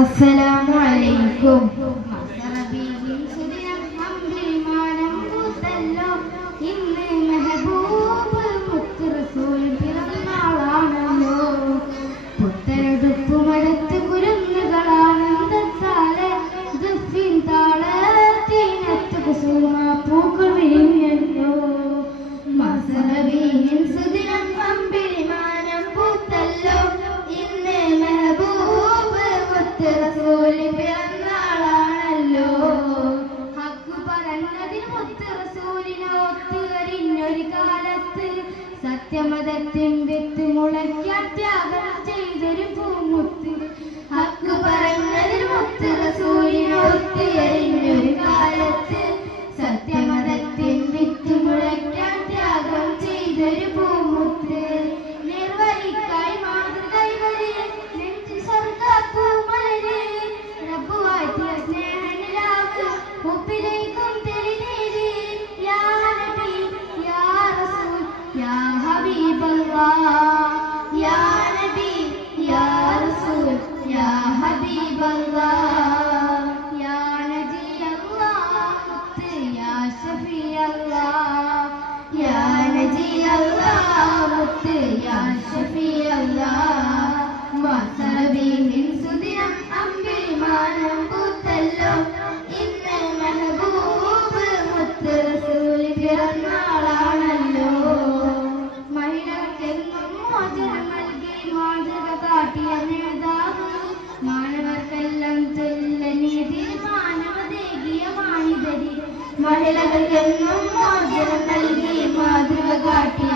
അസ്സലാമു അലൈക്കും. ഇന്ന് മെഹബൂബ് മുത്ത് റസൂൽ പിറന്നാളാണല്ലോ. പുത്തനെടുപ്പുമടുത്ത് കുരുന്നുകളാനന്ദത്താലെ ദഫിൻ താളത്തിനത്ത് കുസുമ പൂക്കൾ വിരിഞ്ഞല്ലോ. മസറബീൻ സുദിനം അമ്പിളിമാനം പൂത്തല്ലോ. ഇന്ന് മെഹബൂബ് മുത്ത് റസൂൽ പിറന്നാളാണല്ലോ. ഹക്ക് പറഞ്ഞതിന് മുത്ത് റസൂലിനെ ഒത്തുകരിഞ്ഞൊരു കാലത്ത് സത്യമതത്തിൻ വിത്ത് മുളയ്ക്കാൻ ത്യാഗം ചെയ്തൊരു പൂമുത്ത്. ഹക്ക് പറഞ്ഞതിന് മുത്ത് റസൂലിനെ ഒത്തുകരിഞ്ഞൊരു കാലത്ത് സത്യമതത്തിൻ വിത്ത് മുളയ്ക്കാൻ ത്യാഗം ചെയ്തൊരു പൂമുത്ത്. നിർവഹിക്കായി മാതൃകൈവരെ നെഞ്ചു സ്വർഗ്ഗപ്പൂമലരെ റബ്ബുവാഴ്ത്തിയ സ്നേഹനിലാവ് ഉപ്പിലേക്കും തെളിനീര്. യാ നബി യാ റസൂൽ യാ ഹബീബല്ലാഹ്. യാ നബി യാ റസൂൽ യാ ഹബീബല്ലാഹ്. യാ നജിയല്ലാഹ് മുത്ത് യാ ശഫീഅല്ലാഹ്. യാ നജിയല്ലാഹ് മുത്ത് യാ ശഫീഅല്ലാഹ്. മസറബീൻ സുദിനം അമ്പിളിമാനം പൂത്തല്ലോ. ഇന്ന് മെഹബൂബ് മുത്ത് റസൂൽ പിറന്നാളാണല്ലോ. മഹിളകൾക്കെന്നും മോചനം നൽകി മാതൃക കാട്ടിയ നേതാവ്. മാനവർക്കെല്ലാം തുല്യനീതി മാനവദേകിയ മാണിതരി. മഹിളകൾക്കെന്നും മോചനം നൽകി മാതൃക കാട്ടിയ